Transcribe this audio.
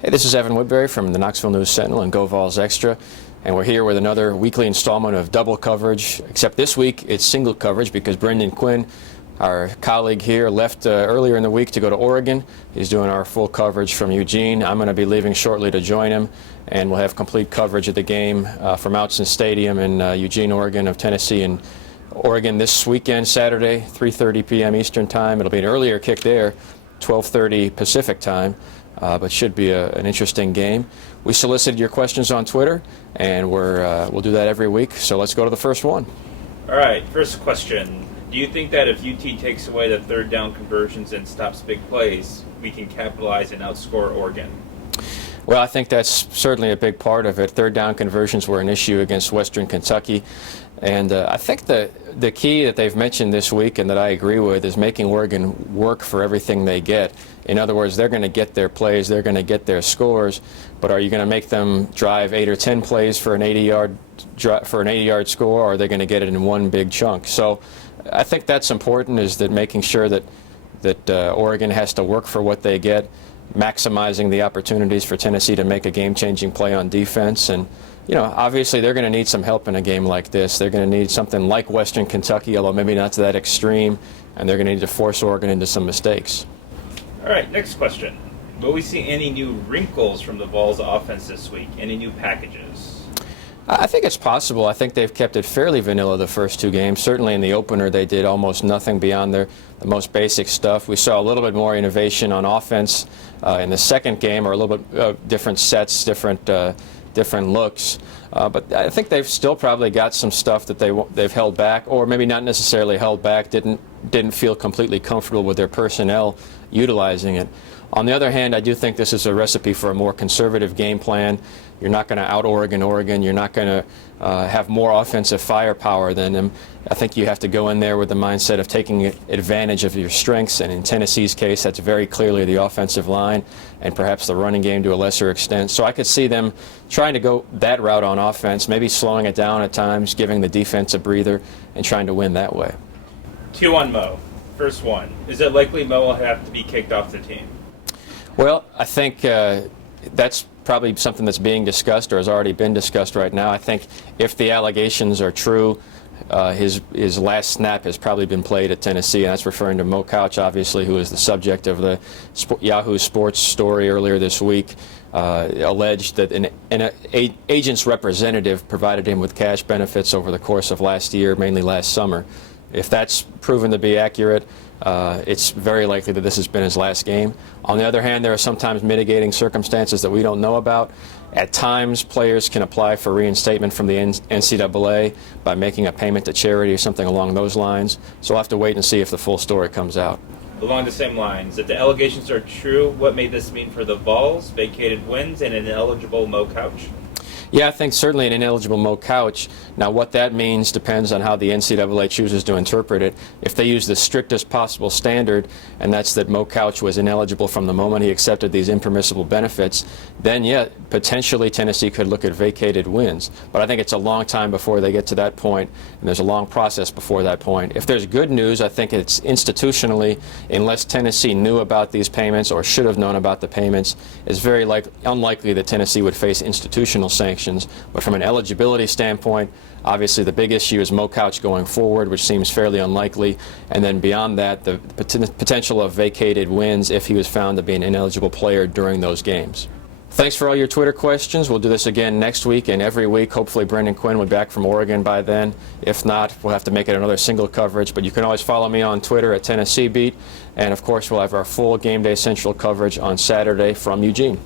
Hey, this is Evan Woodbury from the Knoxville News Sentinel and Go Vols Extra, and we're here with another weekly installment of double coverage, except this week it's single coverage because Brendan Quinn, our colleague here, left earlier in the week to go to Oregon. He's doing our full coverage from Eugene. I'm going to be leaving shortly to join him, and we'll have complete coverage of the game from Outson Stadium in Eugene, Oregon, of Tennessee and Oregon this weekend, Saturday, 3:30 p.m. Eastern Time. It'll be an earlier kick there, 12:30 Pacific Time. But should be an interesting game. We solicited your questions on Twitter, and we'll do that every week. So let's go to the first one. All right, first question. Do you think that if UT takes away the third down conversions and stops big plays, we can capitalize and outscore Oregon? Well, I think that's certainly a big part of it. Third down conversions were an issue against Western Kentucky. And I think the key that they've mentioned this week and that I agree with is making Oregon work for everything they get. In other words, they're going to get their plays, they're going to get their scores, but are you going to make them drive 8 or 10 plays for an 80-yard score, or are they going to get it in one big chunk? So I think that's important, is that making sure that Oregon has to work for what they get, maximizing the opportunities for Tennessee to make a game-changing play on defense. And you know, obviously they're going to need some help in a game like this. They're going to need something like Western Kentucky, although maybe not to that extreme, and they're going to need to force Oregon into some mistakes. All right, next question. Will we see any new wrinkles from the Vols offense this week? Any new packages? I think it's possible. I think they've kept it fairly vanilla the first two games. Certainly in the opener they did almost nothing beyond the most basic stuff. We saw a little bit more innovation on offense in the second game, or a little bit different sets, different looks. But I think they've still probably got some stuff that they've held back, or maybe not necessarily held back, didn't feel completely comfortable with their personnel utilizing it. On the other hand, I do think this is a recipe for a more conservative game plan. You're not going to out-Oregon Oregon. You're not going to have more offensive firepower than them. I think you have to go in there with the mindset of taking advantage of your strengths, and in Tennessee's case, that's very clearly the offensive line and perhaps the running game to a lesser extent. So I could see them trying to go that route on offense, maybe slowing it down at times, giving the defense a breather, and trying to win that way. 2 on Mo. First one. Is it likely Mo will have to be kicked off the team? Well, I think that's probably something that's being discussed or has already been discussed right now. I think if the allegations are true, his last snap has probably been played at Tennessee, and that's referring to Mo Couch, obviously, who is the subject of the Yahoo Sports story earlier this week. Alleged that an agent's representative provided him with cash benefits over the course of last year, mainly last summer. If that's proven to be accurate, it's very likely that this has been his last game. On the other hand, there are sometimes mitigating circumstances that we don't know about. At times, players can apply for reinstatement from the NCAA by making a payment to charity or something along those lines. So we'll have to wait and see if the full story comes out. Along the same lines, if the allegations are true, what may this mean for the Vols, vacated wins, and an ineligible Mo Couch? Yeah, I think certainly an ineligible Mo Couch. Now, what that means depends on how the NCAA chooses to interpret it. If they use the strictest possible standard, and that's that Mo Couch was ineligible from the moment he accepted these impermissible benefits, then, yeah, potentially Tennessee could look at vacated wins. But I think it's a long time before they get to that point, and there's a long process before that point. If there's good news, I think it's institutionally, unless Tennessee knew about these payments or should have known about the payments, it's very unlikely that Tennessee would face institutional sanctions. But from an eligibility standpoint, obviously the big issue is Mo Couch going forward, which seems fairly unlikely. And then beyond that, the potential of vacated wins if he was found to be an ineligible player during those games. Thanks for all your Twitter questions. We'll do this again next week and every week. Hopefully Brendan Quinn will be back from Oregon by then. If not, we'll have to make it another single coverage. But you can always follow me on Twitter at Tennessee Beat. And of course, we'll have our full Game Day Central coverage on Saturday from Eugene.